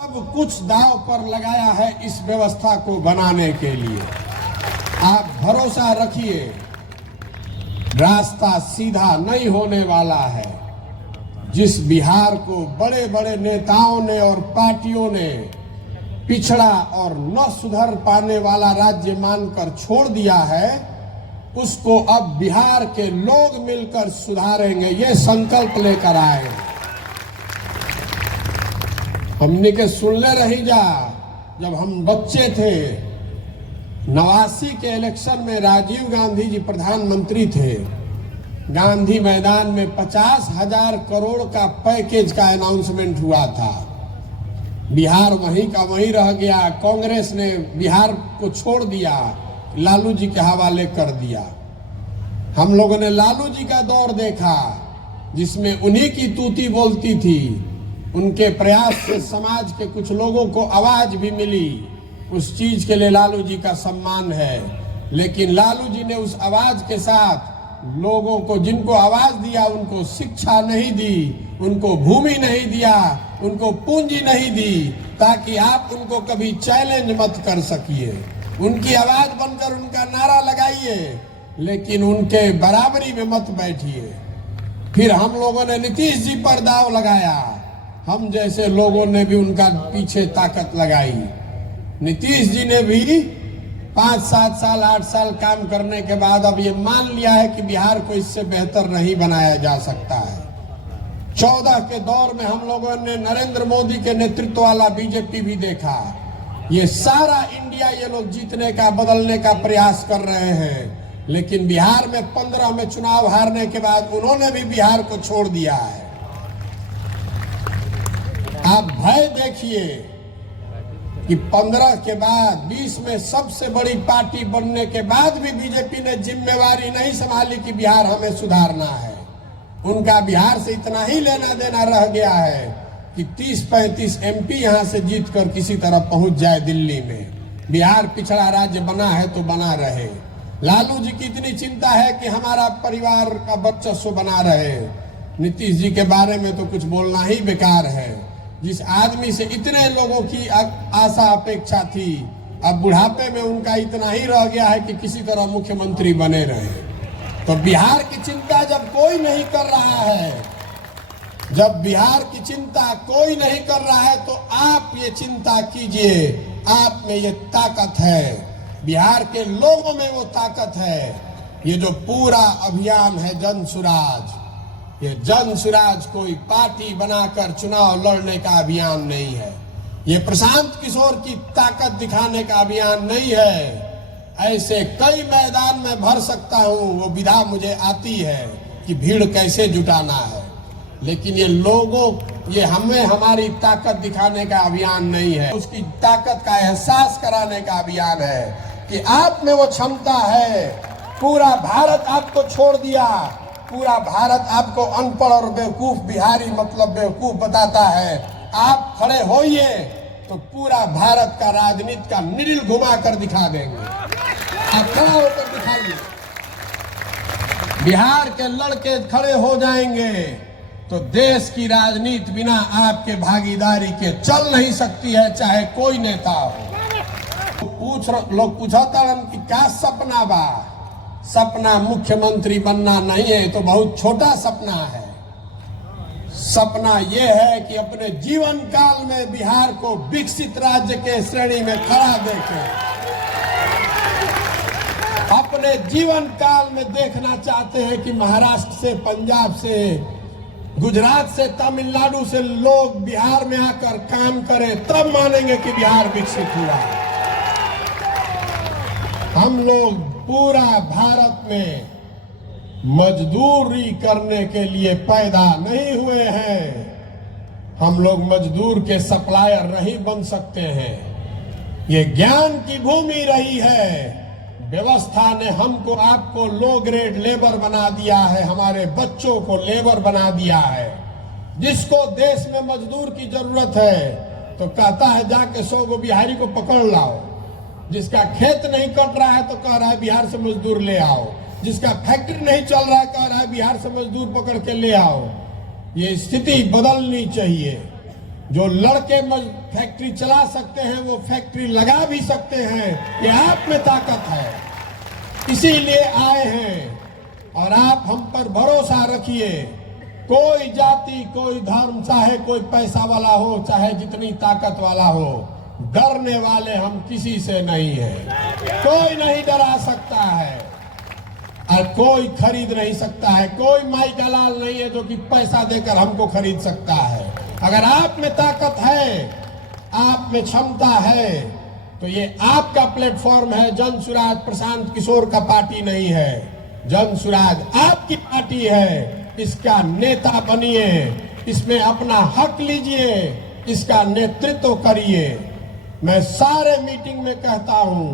सब कुछ दांव पर लगाया है इस व्यवस्था को बनाने के लिए। आप भरोसा रखिए, रास्ता सीधा नहीं होने वाला है। जिस बिहार को बड़े बड़े नेताओं ने और पार्टियों ने पिछड़ा और न सुधर पाने वाला राज्य मानकर छोड़ दिया है, उसको अब बिहार के लोग मिलकर सुधारेंगे, ये संकल्प लेकर आए। हमने के सुनले रही जा, जब हम बच्चे थे 89 के इलेक्शन में राजीव गांधी जी प्रधानमंत्री थे। गांधी मैदान में 50,000 करोड़ का पैकेज का अनाउंसमेंट हुआ था। बिहार वहीं का वहीं रह गया। कांग्रेस ने बिहार को छोड़ दिया, लालू जी के हवाले कर दिया। हम लोगों ने लालू जी का दौर देखा, जिसमें उन्हीं की तूती बोलती थी। उनके प्रयास से समाज के कुछ लोगों को आवाज भी मिली। उस चीज के लिए लालू जी का सम्मान है। लेकिन लालू जी ने उस आवाज के साथ लोगों को, जिनको आवाज दिया, उनको शिक्षा नहीं दी, उनको भूमि नहीं दिया, उनको पूंजी नहीं दी, ताकि आप उनको कभी चैलेंज मत कर सकिए। उनकी आवाज बनकर उनका नारा लगाइए, लेकिन उनके बराबरी में मत बैठिए। फिर हम लोगों ने नीतीश जी पर दाव लगाया। हम जैसे लोगों ने भी उनका पीछे ताकत लगाई। नीतीश जी ने भी 5, 7 साल, 8 साल काम करने के बाद अब ये मान लिया है कि बिहार को इससे बेहतर नहीं बनाया जा सकता है। 14 के दौर में हम लोगों ने नरेंद्र मोदी के नेतृत्व वाला बीजेपी भी देखा। ये सारा इंडिया ये लोग जीतने का, बदलने का प्रयास कर रहे हैं। लेकिन बिहार में 15 में चुनाव हारने के बाद उन्होंने भी बिहार को छोड़ दिया है। आप भय देखिए कि 15 के बाद 20 में सबसे बड़ी पार्टी बनने के बाद भी बीजेपी ने जिम्मेवारी नहीं संभाली कि बिहार हमें सुधारना है। उनका बिहार से इतना ही लेना देना रह गया है कि 30-35 एमपी यहां से जीतकर किसी तरह पहुंच जाए दिल्ली में। बिहार पिछड़ा राज्य बना है तो बना रहे। लालू जी की इतनी चिंता है कि हमारा परिवार का वर्चस्व बना रहे। नीतीश जी के बारे में तो कुछ बोलना ही बेकार है। जिस आदमी से इतने लोगों की आशा अपेक्षा थी, अब बुढ़ापे में उनका इतना ही रह गया है कि किसी तरह मुख्यमंत्री बने रहे। तो बिहार की चिंता जब कोई नहीं कर रहा है, जब बिहार की चिंता कोई नहीं कर रहा है, तो आप ये चिंता कीजिए। आप में ये ताकत है, बिहार के लोगों में वो ताकत है। ये जो पूरा अभियान है जन सुराज, ये जन सुराज कोई पार्टी बनाकर चुनाव लड़ने का अभियान नहीं है। ये प्रशांत किशोर की ताकत दिखाने का अभियान नहीं है। ऐसे कई मैदान में भर सकता हूं, वो विधा मुझे आती है कि भीड़ कैसे जुटाना है। लेकिन ये लोगों, ये हमें हमारी ताकत दिखाने का अभियान नहीं है। उसकी ताकत का एहसास कराने का अभियान है कि आप में वो क्षमता है। पूरा भारत आपको छोड़ दिया, पूरा भारत आपको अनपढ़ और बेवकूफ बिहारी मतलब बेवकूफ बताता है। आप खड़े होइए तो पूरा भारत का राजनीति का निडिल घुमा कर दिखा देंगे। आप खड़ा होकर दिखाइए। बिहार के लड़के खड़े हो जाएंगे तो देश की राजनीति बिना आपके भागीदारी के चल नहीं सकती है, चाहे कोई नेता हो। लोग पूछता कि क्या सपना बा? सपना मुख्यमंत्री बनना नहीं है, तो बहुत छोटा सपना है। सपना यह है कि अपने जीवन काल में बिहार को विकसित राज्य के श्रेणी में खड़ा देखें। अपने जीवन काल में देखना चाहते हैं कि महाराष्ट्र से, पंजाब से, गुजरात से, तमिलनाडु से लोग बिहार में आकर काम करें, तब मानेंगे कि बिहार विकसित हुआ। हम लोग पूरा भारत में मजदूरी करने के लिए पैदा नहीं हुए हैं। हम लोग मजदूर के सप्लायर नहीं बन सकते हैं। ये ज्ञान की भूमि रही है। व्यवस्था ने हमको, आपको लो ग्रेड लेबर बना दिया है, हमारे बच्चों को लेबर बना दिया है। जिसको देश में मजदूर की जरूरत है तो कहता है जाके 100 गो बिहारी को पकड़ लाओ। जिसका खेत नहीं कट रहा है तो कह रहा है बिहार से मजदूर ले आओ। जिसका फैक्ट्री नहीं चल रहा है कह रहा है बिहार से मजदूर पकड़ के ले आओ। ये स्थिति बदलनी चाहिए। जो लड़के फैक्ट्री चला सकते हैं वो फैक्ट्री लगा भी सकते हैं। ये आप में ताकत है, इसीलिए आए हैं। और आप हम पर भरोसा रखिए। कोई जाति, कोई धर्म, चाहे कोई पैसा वाला हो, चाहे जितनी ताकत वाला हो, डरने वाले हम किसी से नहीं हैं। कोई नहीं डरा सकता है और कोई खरीद नहीं सकता है। कोई माई का लाल नहीं है जो कि पैसा देकर हमको खरीद सकता है। अगर आप में ताकत है, आप में क्षमता है, तो ये आपका प्लेटफॉर्म है। जन सुराज प्रशांत किशोर का पार्टी नहीं है, जन सुराज आपकी पार्टी है। इसका नेता बनिए, इसमें अपना हक लीजिए, इसका नेतृत्व करिए। मैं सारे मीटिंग में कहता हूं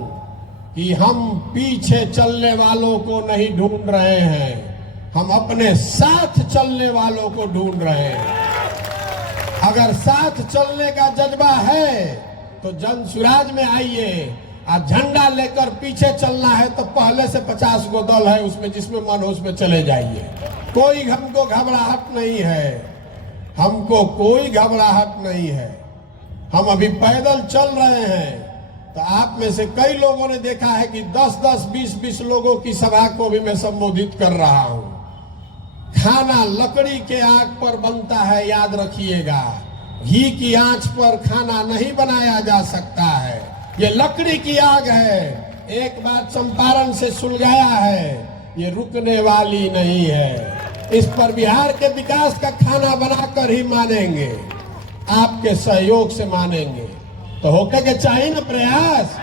कि हम पीछे चलने वालों को नहीं ढूंढ रहे हैं, हम अपने साथ चलने वालों को ढूंढ रहे हैं। अगर साथ चलने का जज्बा है तो जन सुराज में आइए। और झंडा लेकर पीछे चलना है तो पहले से 50 गो दल है उसमें, जिसमें मन हो उसमें चले जाइए। कोई हमको घबराहट नहीं है, हमको कोई घबराहट नहीं है। हम अभी पैदल चल रहे हैं तो आप में से कई लोगों ने देखा है कि 10-10, 20-20 लोगों की सभा को भी मैं संबोधित कर रहा हूं। खाना लकड़ी के आग पर बनता है, याद रखिएगा। घी की आंच पर खाना नहीं बनाया जा सकता है, ये लकड़ी की आग है। एक बार चंपारण से सुलगाया है, ये रुकने वाली नहीं है। इस पर बिहार के विकास का खाना बनाकर ही मानेंगे, आपके सहयोग से मानेंगे। तो होके के चाहिए ना प्रयास।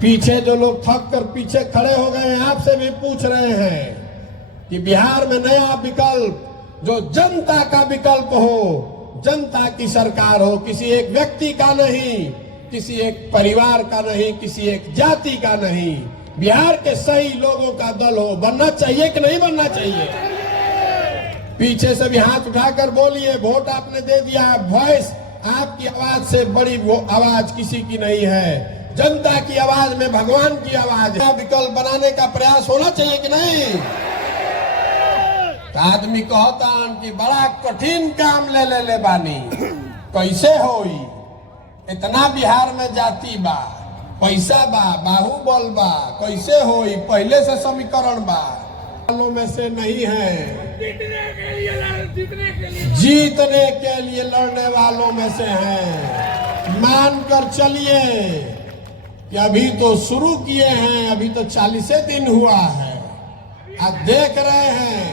पीछे जो लोग थक कर पीछे खड़े हो गए हैं, आपसे भी पूछ रहे हैं कि बिहार में नया विकल्प, जो जनता का विकल्प हो, जनता की सरकार हो, किसी एक व्यक्ति का नहीं, किसी एक परिवार का नहीं, किसी एक जाति का नहीं, बिहार के सही लोगों का दल हो। बनना चाहिए कि नहीं बनना चाहिए? पीछे से भी हाथ उठाकर बोलिए, वोट आपने दे दिया। वॉइस, आपकी आवाज से बड़ी वो आवाज किसी की नहीं है। जनता की आवाज में भगवान की आवाज है। विकल्प बनाने का प्रयास होना चाहिए कि नहीं? तो आदमी कहता कि बड़ा कठिन काम ले बानी, कैसे होई? इतना बिहार में जाति बा, पैसा बा, बाहुबल बा, कैसे होई? पहले से समीकरण बा। वालों में से नहीं है, जीतने के लिए लड़ने वालों में से हैं। मानकर चलिए कि अभी तो शुरू किए हैं, अभी तो 40 दिन हुआ है। आप देख रहे हैं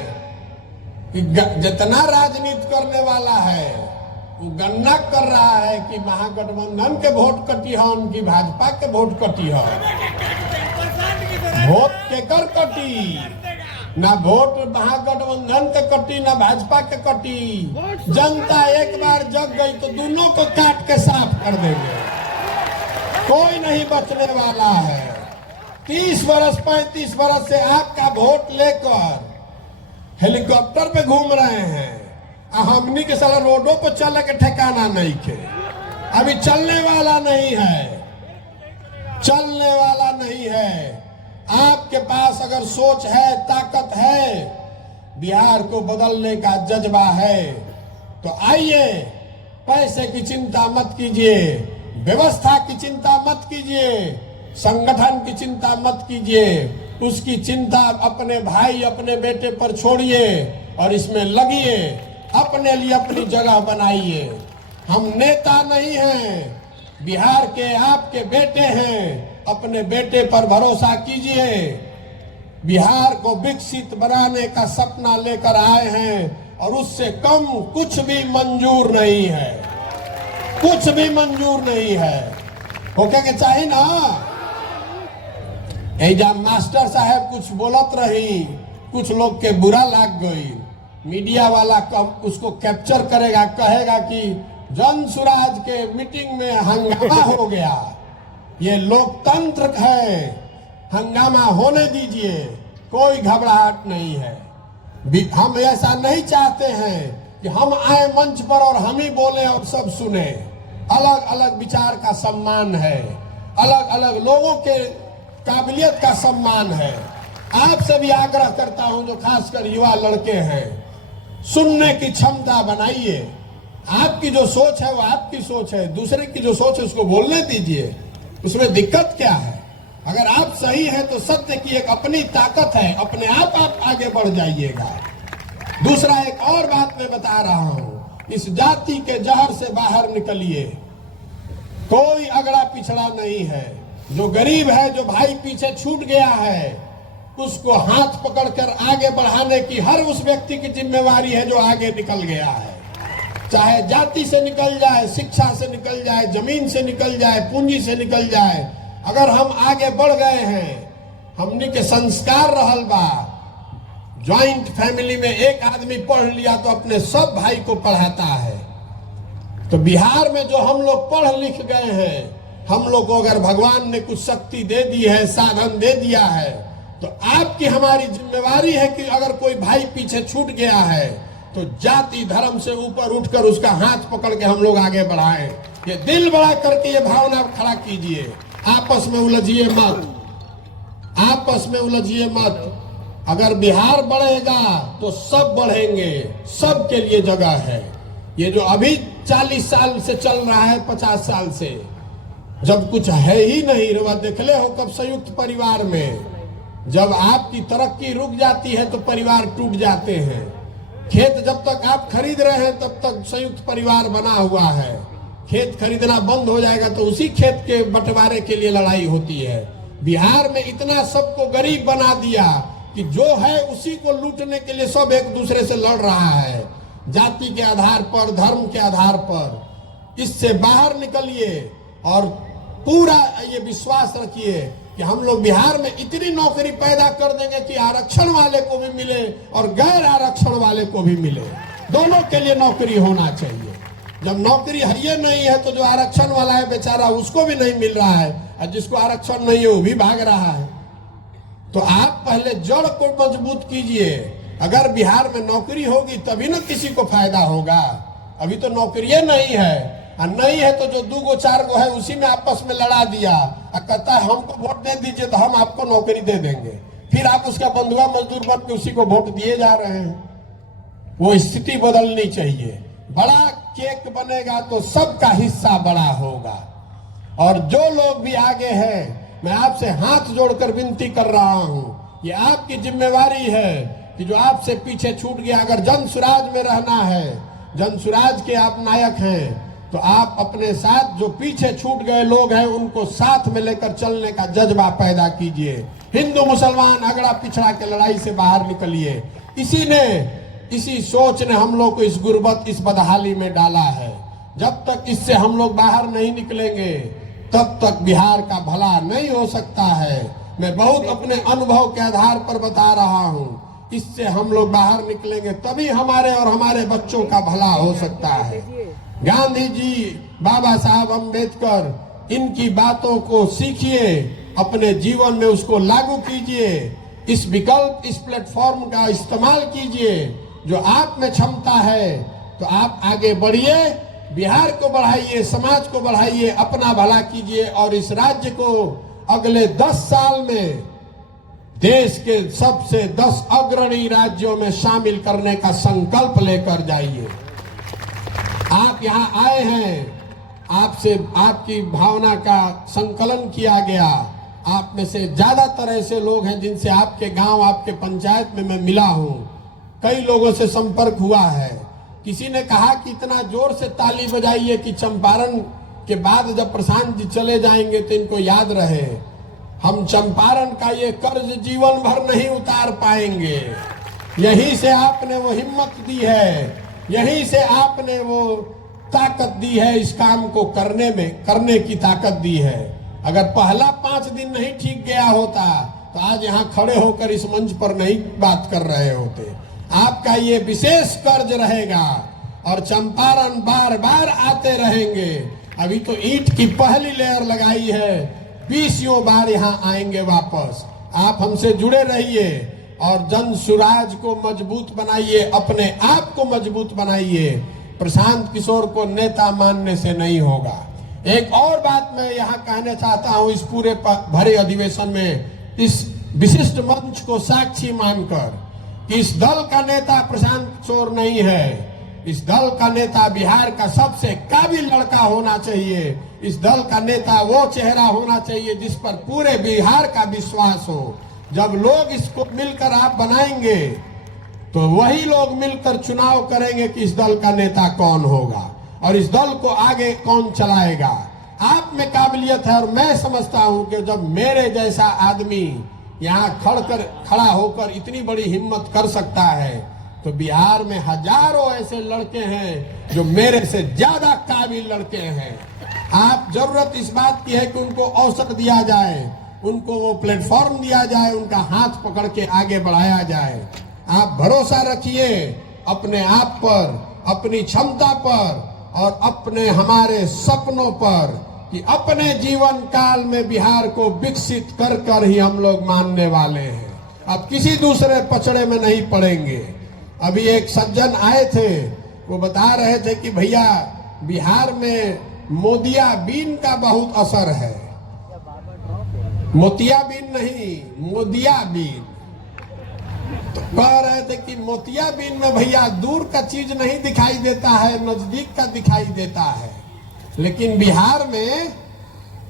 कि जितना राजनीति करने वाला है वो गन्ना कर रहा है कि महागठबंधन के वोट कटी हन कि भाजपा के वोट कटी हन। वोट के कर कटी, ना वोट महागठबंधन के कटी, ना भाजपा के कटी। जनता एक बार जग गई तो दोनों को काट के साफ कर देंगे, कोई नहीं बचने वाला है। 30 वर्ष 35 वर्ष से आपका वोट लेकर हेलीकॉप्टर पे घूम रहे हैं, हमनी के साला रोडों पर चले के ठिकाना नहीं के। अभी चलने वाला नहीं है, चलने वाला नहीं है। आपके पास अगर सोच है, ताकत है, बिहार को बदलने का जज्बा है, तो आइए। पैसे की चिंता मत कीजिए, व्यवस्था की चिंता मत कीजिए, संगठन की चिंता मत कीजिए। उसकी चिंता अपने भाई, अपने बेटे पर छोड़िए और इसमें लगिए। अपने लिए अपनी जगह बनाइए। हम नेता नहीं हैं, बिहार के आपके बेटे हैं। अपने बेटे पर भरोसा कीजिए। बिहार को विकसित बनाने का सपना लेकर आए हैं और उससे कम कुछ भी मंजूर नहीं है, कुछ भी मंजूर नहीं है। होके के चाहिए ना। एजा मास्टर साहब कुछ बोलत रही, कुछ लोग के बुरा लग गई। मीडिया वाला उसको कैप्चर करेगा, कहेगा कि जन सुराज के मीटिंग में हंगामा हो गया। ये लोकतंत्र है, हंगामा होने दीजिए, कोई घबराहट नहीं है। हम ऐसा नहीं चाहते हैं कि हम आए मंच पर और हम ही बोले और सब सुने। अलग अलग विचार का सम्मान है, अलग अलग लोगों के काबिलियत का सम्मान है। आपसे भी आग्रह करता हूं, जो खासकर युवा लड़के हैं, सुनने की क्षमता बनाइए। आपकी जो सोच है वो आपकी सोच है, दूसरे की जो सोच है उसको बोलने दीजिए, उसमें दिक्कत क्या है। अगर आप सही है तो सत्य की एक अपनी ताकत है, अपने आप आगे बढ़ जाइएगा। दूसरा एक और बात मैं बता रहा हूं, इस जाति के जहर से बाहर निकलिए। कोई अगड़ा पिछड़ा नहीं है। जो गरीब है, जो भाई पीछे छूट गया है, उसको हाथ पकड़कर आगे बढ़ाने की हर उस व्यक्ति की जिम्मेवारी है जो आगे निकल गया है। चाहे जाति से निकल जाए, शिक्षा से निकल जाए, जमीन से निकल जाए, पूंजी से निकल जाए, अगर हम आगे बढ़ गए हैं, हमने के संस्कार रहल बा। ज्वाइंट फैमिली में एक आदमी पढ़ लिया तो अपने सब भाई को पढ़ाता है। तो बिहार में जो हम लोग पढ़ लिख गए हैं, हम लोग को अगर भगवान ने कुछ शक्ति दे दी है, साधन दे दिया है, तो आपकी हमारी जिम्मेवारी है कि अगर कोई भाई पीछे छूट गया है तो जाति धर्म से ऊपर उठकर उसका हाथ पकड़ के हम लोग आगे बढ़ाएं। ये दिल बड़ा करके ये भावना खड़ा कीजिए। आपस में उलझिए मत, आपस में उलझिए मत। अगर बिहार बढ़ेगा तो सब बढ़ेंगे, सब के लिए जगह है। ये जो अभी 40 साल से चल रहा है, 50 साल से, जब कुछ है ही नहीं, रुआ देखले हो कब संयुक्त परिवार में जब आपकी तरक्की रुक जाती है तो परिवार टूट जाते हैं। खेत जब तक आप खरीद रहे हैं तब तक संयुक्त परिवार बना हुआ है। खेत खरीदना बंद हो जाएगा तो उसी खेत के बंटवारे के लिए लड़ाई होती है। बिहार में इतना सबको गरीब बना दिया कि जो है उसी को लूटने के लिए सब एक दूसरे से लड़ रहा है, जाति के आधार पर, धर्म के आधार पर। इससे बाहर निकलिए और पूरा ये विश्वास रखिए कि हम लोग बिहार में इतनी नौकरी पैदा कर देंगे कि आरक्षण वाले को भी मिले और गैर आरक्षण वाले को भी मिले। दोनों के लिए नौकरी होना चाहिए। जब नौकरी है नहीं है तो जो आरक्षण वाला है बेचारा, उसको भी नहीं मिल रहा है, और जिसको आरक्षण नहीं है वो भी भाग रहा है। तो आप पहले जड़ को मजबूत कीजिए। अगर बिहार में नौकरी होगी तभी ना किसी को फायदा होगा। अभी तो नौकरी नहीं है, और नहीं है तो जो 2 गो 4 गो है उसी में आपस में लड़ा दिया और कहता है हमको वोट दे दीजिए तो हम आपको नौकरी दे देंगे। फिर आप उसका बंधुआ मजदूर बन के उसी को वोट दिए जा रहे हैं। वो स्थिति बदलनी चाहिए। बड़ा केक बनेगा तो सबका हिस्सा बड़ा होगा। और जो लोग भी आगे हैं, मैं आपसे हाथ जोड़कर विनती कर रहा हूं, ये आपकी जिम्मेवारी है कि जो आपसे पीछे छूट गया, अगर जन सुराज में रहना है, जन सुराज के आप नायक हैं, तो आप अपने साथ जो पीछे छूट गए लोग हैं उनको साथ में लेकर चलने का जज्बा पैदा कीजिए। हिंदू मुसलमान अगड़ा पिछड़ा के लड़ाई से बाहर निकलिए। इसी सोच ने हम लोग को इस गुर्बत, इस बदहाली में डाला है। जब तक इससे हम लोग बाहर नहीं निकलेंगे तब तक बिहार का भला नहीं हो सकता है। मैं बहुत अपने अनुभव के आधार पर बता रहा हूं। इससे हम लोग बाहर निकलेंगे तभी हमारे और हमारे बच्चों का भला हो सकता है। गांधी जी, बाबा साहब अम्बेडकर, इनकी बातों को सीखिए, अपने जीवन में उसको लागू कीजिए। इस विकल्प, इस प्लेटफॉर्म का इस्तेमाल कीजिए। जो आप में क्षमता है तो आप आगे बढ़िए, बिहार को बढ़ाइए, समाज को बढ़ाइए, अपना भला कीजिए और इस राज्य को अगले 10 साल में देश के सबसे 10 अग्रणी राज्यों में शामिल करने का संकल्प लेकर जाइए। आप यहाँ आए हैं, आपसे आपकी भावना का संकलन किया गया। आप में से ज्यादातर ऐसे लोग हैं जिनसे आपके गांव, आपके पंचायत में मैं मिला हूं। कई लोगों से संपर्क हुआ है। किसी ने कहा कि इतना जोर से ताली बजाइए कि चंपारण के बाद जब प्रशांत जी चले जाएंगे तो इनको याद रहे। हम चंपारण का ये कर्ज जीवन भर नहीं उतार पाएंगे। यहीं से आपने वो हिम्मत दी है, यहीं से आपने वो ताकत दी है, इस काम को करने की ताकत दी है। अगर पहला 5 दिन नहीं ठीक गया होता तो आज यहाँ खड़े होकर इस मंच पर नहीं बात कर रहे होते। आपका ये विशेष कर्ज रहेगा और चंपारण बार बार आते रहेंगे। अभी तो ईंट की पहली लेयर लगाई है, 20 बार यहाँ आएंगे वापस। आप हमसे जुड़े रहिए और जन सुराज को मजबूत बनाइए, अपने आप को मजबूत बनाइए। प्रशांत किशोर को नेता मानने से नहीं होगा। एक और बात मैं यहाँ कहना चाहता हूँ, इस पूरे भरे अधिवेशन में, इस विशिष्ट मंच को साक्षी मानकर कि इस दल का नेता प्रशांत किशोर नहीं है। इस दल का नेता बिहार का सबसे काबिल लड़का होना चाहिए। इस दल का नेता वो चेहरा होना चाहिए जिस पर पूरे बिहार का विश्वास हो। जब लोग इसको मिलकर आप बनाएंगे तो वही लोग मिलकर चुनाव करेंगे कि इस दल का नेता कौन होगा और इस दल को आगे कौन चलाएगा। आप में काबिलियत है और मैं समझता हूं कि जब मेरे जैसा आदमी यहाँ खड़ा होकर इतनी बड़ी हिम्मत कर सकता है तो बिहार में हजारों ऐसे लड़के हैं जो मेरे से ज्यादा काबिल लड़के हैं। आप जरूरत इस बात की है कि उनको अवसर दिया जाए, उनको वो प्लेटफॉर्म दिया जाए, उनका हाथ पकड़ के आगे बढ़ाया जाए। आप भरोसा रखिए अपने आप पर, अपनी क्षमता पर और अपने हमारे सपनों पर कि अपने जीवन काल में बिहार को विकसित कर कर ही हम लोग मानने वाले हैं। अब किसी दूसरे पचड़े में नहीं पड़ेंगे। अभी एक सज्जन आए थे, वो बता रहे थे कि भैया बिहार में मोदियाबीन का बहुत असर है। मोतियाबीन नहीं, मोदियाबीन। तो कह रहे थे कि मोतियाबीन में भैया दूर का चीज नहीं दिखाई देता है, नजदीक का दिखाई देता है। लेकिन बिहार में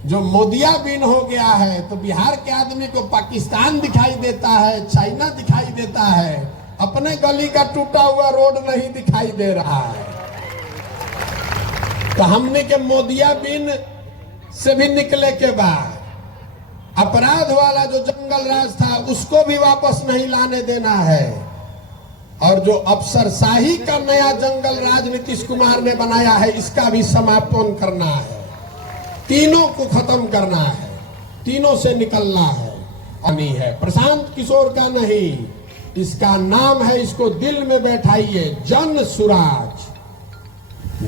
जो मोदियाबीन हो गया है तो बिहार के आदमी को पाकिस्तान दिखाई देता है, चाइना दिखाई देता है, अपने गली का टूटा हुआ रोड नहीं दिखाई दे रहा है। तो हमने के मोदियाबीन से भी निकले के बाद अपराध वाला जो जंगल राज था उसको भी वापस नहीं लाने देना है और जो अफसरशाही का नया जंगल राज नीतीश कुमार ने बनाया है इसका भी समापन करना है। तीनों को खत्म करना है, तीनों से निकलना है। प्रशांत किशोर का नहीं, इसका नाम है, इसको दिल में बैठाइए, जन सुराज,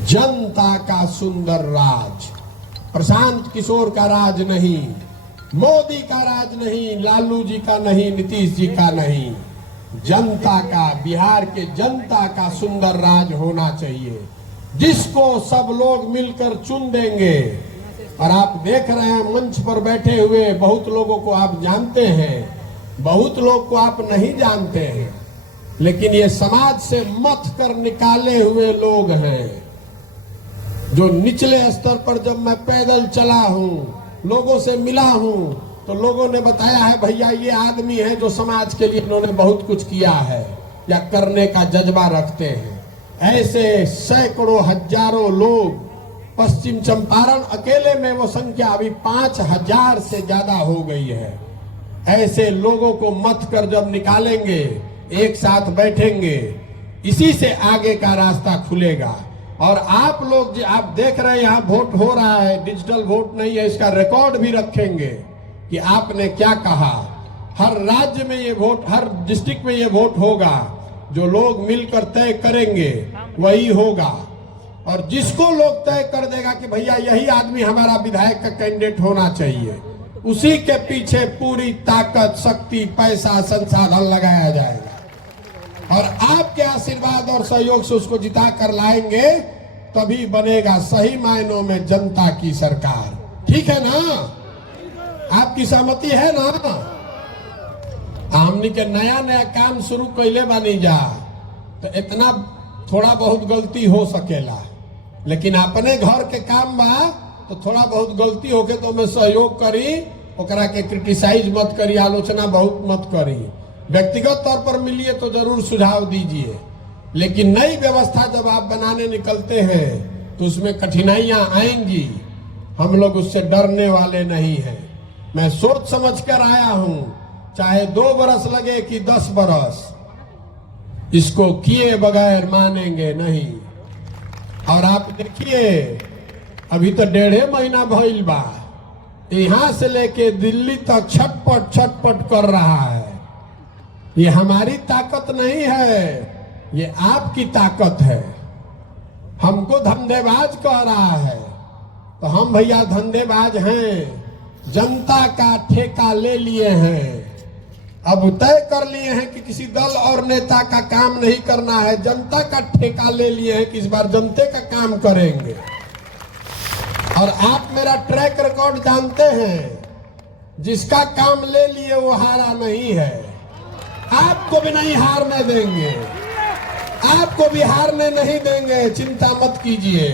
जनता का सुंदर राज। प्रशांत किशोर का राज नहीं, मोदी का राज नहीं, लालू जी का नहीं, नीतीश जी का नहीं, जनता का, बिहार के जनता का सुंदर राज होना चाहिए जिसको सब लोग मिलकर चुन देंगे। और आप देख रहे हैं मंच पर बैठे हुए बहुत लोगों को आप जानते हैं, बहुत लोग को आप नहीं जानते हैं, लेकिन ये समाज से मथ कर निकाले हुए लोग हैं। जो निचले स्तर पर जब मैं पैदल चला हूं, लोगों से मिला हूं, तो लोगों ने बताया है भैया ये आदमी है जो समाज के लिए इन्होंने बहुत कुछ किया है या करने का जज्बा रखते हैं। ऐसे सैकड़ों हजारों लोग, पश्चिम चंपारण अकेले में वो संख्या अभी 5000 से ज्यादा हो गई है। ऐसे लोगों को मत कर जब निकालेंगे, एक साथ बैठेंगे, इसी से आगे का रास्ता खुलेगा। और आप लोग आप देख रहे हैं यहाँ वोट हो रहा है, डिजिटल वोट नहीं है, इसका रिकॉर्ड भी रखेंगे कि आपने क्या कहा। हर राज्य में ये वोट, हर डिस्ट्रिक्ट में ये वोट होगा, जो लोग मिलकर तय करेंगे वही होगा। और जिसको लोग तय कर देगा कि भैया यही आदमी हमारा विधायक का कैंडिडेट होना चाहिए, उसी के पीछे पूरी ताकत, शक्ति, पैसा, संसाधन लगाया जाएगा और आपके आशीर्वाद और सहयोग से उसको जिता कर लाएंगे, तभी बनेगा सही मायनों में जनता की सरकार। ठीक है ना? आपकी सहमति है ना? हमनी के नया नया काम शुरू कैले बानी जा, तो इतना थोड़ा बहुत गलती हो सकेला, लेकिन अपने घर के काम बा तो थोड़ा बहुत गलती होके तो मैं सहयोग करी, ओकरा के क्रिटिसाइज मत करी, आलोचना बहुत मत करी। व्यक्तिगत तौर पर मिलिए तो जरूर सुझाव दीजिए, लेकिन नई व्यवस्था जब आप बनाने निकलते हैं तो उसमें कठिनाइयां आएंगी। हम लोग उससे डरने वाले नहीं हैं। मैं सोच समझ कर आया हूं, चाहे 2 बरस लगे कि 10 बरस, इसको किए बगैर मानेंगे नहीं। और आप देखिए अभी तो 1.5 महीना भइल बा, यहां से लेके दिल्ली तक छटपट छटपट कर रहा है। ये हमारी ताकत नहीं है, ये आपकी ताकत है। हमको धंधेबाज कह रहा है, तो हम भैया धंधेबाज हैं। जनता का ठेका ले लिए हैं, अब तय कर लिए हैं कि किसी दल और नेता का काम नहीं करना है, जनता का ठेका ले लिए हैं कि इस बार जनता का काम करेंगे। और आप मेरा ट्रैक रिकॉर्ड जानते हैं, जिसका काम ले लिए वो हारा नहीं है। आपको भी नहीं हारने देंगे, आपको बिहार में नहीं देंगे, चिंता मत कीजिए।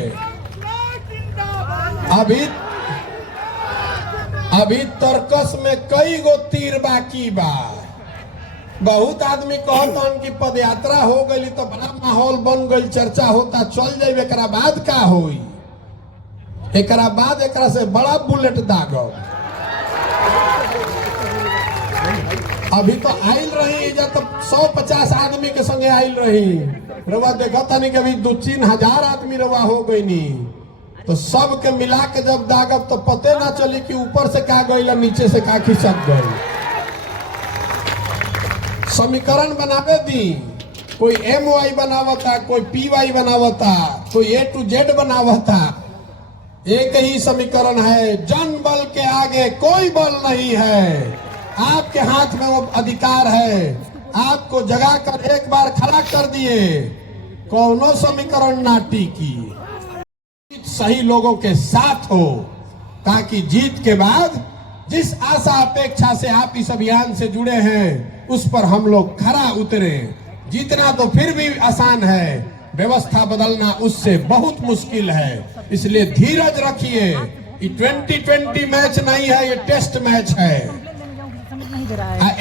अभी तर्कस में कई गो तीर बाकी बा। बहुत आदमी कहतन कि पदयात्रा हो गई तो बड़ा माहौल बन गई, चर्चा होता, चल जाए, एकरा बाद का होई? एकरा बाद एकरा से बड़ा बुलेट दागब। अभी तो आयल रही जब तब 150 आदमी के संगे आयल रही, रवा देखा था नहीं कि अभी 2-3 हजार आदमी रवा हो गई नहीं, तो सब के मिला के जब दागब तो पते ना चली कि ऊपर से का गई नीचे से का खिसक गई। समीकरण बनावे दी, कोई MY बनावता, कोई PY बनावता, कोई A to Z बनावता, एक ही समीकरण है, जन बल के आगे कोई बल नहीं है। आपके हाथ में वो अधिकार है, आपको जगा कर एक बार खड़ा कर दिए, कौनो समीकरण ना टिकी। सही लोगों के साथ हो, ताकि जीत के बाद जिस आशा अपेक्षा से आप इस अभियान से जुड़े हैं उस पर हम लोग खरा उतरे। जीतना तो फिर भी आसान है, व्यवस्था बदलना उससे बहुत मुश्किल है। इसलिए धीरज रखिए। ये 2020 मैच नहीं है, ये टेस्ट मैच है।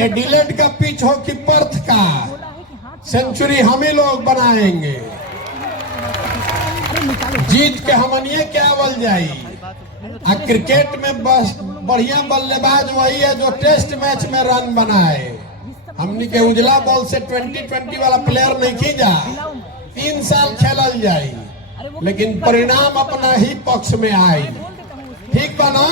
एडिलेड का पिच हो कि पर्थ का, सेंचुरी हम ही लोग बनाएंगे। जीत के हमनिए क्या बल जाई। क्रिकेट में बस बढ़िया बल्लेबाज वही है जो टेस्ट मैच में रन बनाए। हमनी के उजला बॉल से 2020 वाला प्लेयर नहीं खींचा, 3 साल खेलल जाई, लेकिन परिणाम अपना ही पक्ष में आई। ठीक बना?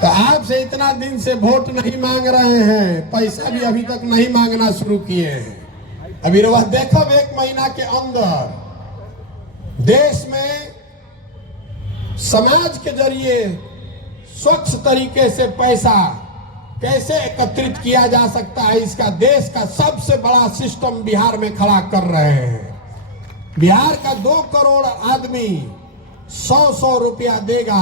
तो आपसे इतना दिन से वोट नहीं मांग रहे हैं, पैसा भी अभी तक नहीं मांगना शुरू किए हैं। अभी वह देखो 1 महीना के अंदर देश में समाज के जरिए स्वच्छ तरीके से पैसा कैसे एकत्रित किया जा सकता है, इसका देश का सबसे बड़ा सिस्टम बिहार में खड़ा कर रहे हैं। बिहार का 2 करोड़ आदमी 100-100 रुपया देगा,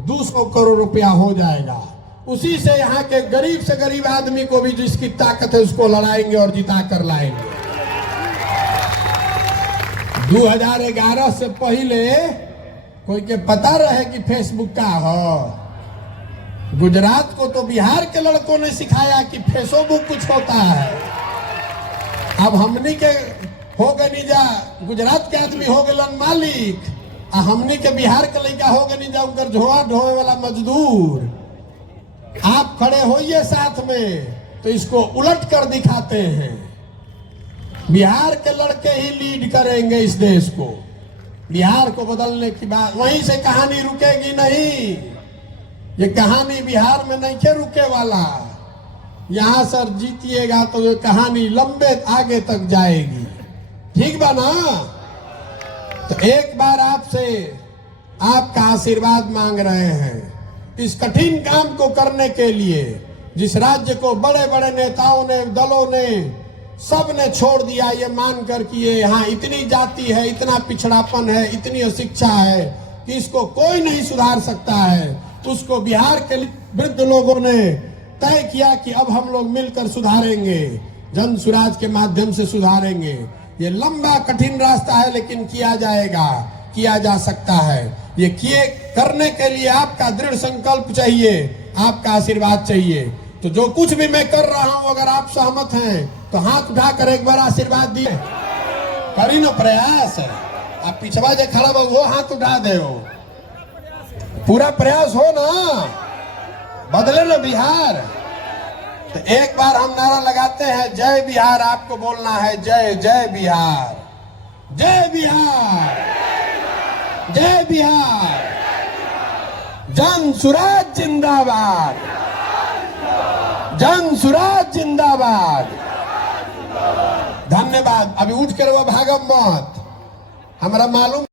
200 करोड़ रुपया हो जाएगा। उसी से यहाँ के गरीब से गरीब आदमी को भी जिसकी ताकत है उसको लड़ाएंगे और जिता कर लाएंगे। 2011 से पहले कोई के पता रहे कि फेसबुक का हो? गुजरात को तो बिहार के लड़कों ने सिखाया कि फेसबुक कुछ होता है। अब हमनी के हो गए नीजा, गुजरात के आदमी हो गए मालिक, हमनी के बिहार के लड़का हो गए नीजा उनकर झोआ ढोए वाला मजदूर। आप खड़े होइए साथ में तो इसको उलट कर दिखाते हैं। बिहार के लड़के ही लीड करेंगे इस देश को। बिहार को बदलने की बात, वहीं से कहानी रुकेगी नहीं। ये कहानी बिहार में नहीं के रुके वाला। यहाँ सर जीतिएगा तो ये कहानी लंबे आगे तक जाएगी। ठीक बा ना? तो एक बार आपसे आपका आशीर्वाद मांग रहे हैं इस कठिन काम को करने के लिए, जिस राज्य को बड़े बड़े नेताओं ने, दलों ने, सब ने छोड़ दिया ये मानकर कि ये यहाँ इतनी जाति है, इतना पिछड़ापन है, इतनी अशिक्षा है कि इसको कोई नहीं सुधार सकता है। उसको बिहार के वृद्ध लोगों ने तय किया कि अब हम लोग मिलकर सुधारेंगे, जन सुराज के माध्यम से सुधारेंगे। ये लंबा कठिन रास्ता है लेकिन किया जाएगा, किया जा सकता है। ये किए करने के लिए आपका दृढ़ संकल्प चाहिए, आपका आशीर्वाद चाहिए। तो जो कुछ भी मैं कर रहा हूं अगर आप सहमत हैं तो हाथ उठाकर एक बार आशीर्वाद दिए। करी ना प्रयास। आप पिछवा जो खड़ा हो वो हाथ उठा दे, पूरा प्रयास हो ना, बदले ना बिहार। तो एक बार हम नारा लगाते हैं, जय बिहार। आपको बोलना है जय जय बिहार, जय बिहार, जय बिहार, जन सुराज जिंदाबाद, जन सुराज जिंदाबाद। धन्यवाद। अभी उठ कर वो भागम मत, हमारा मालूम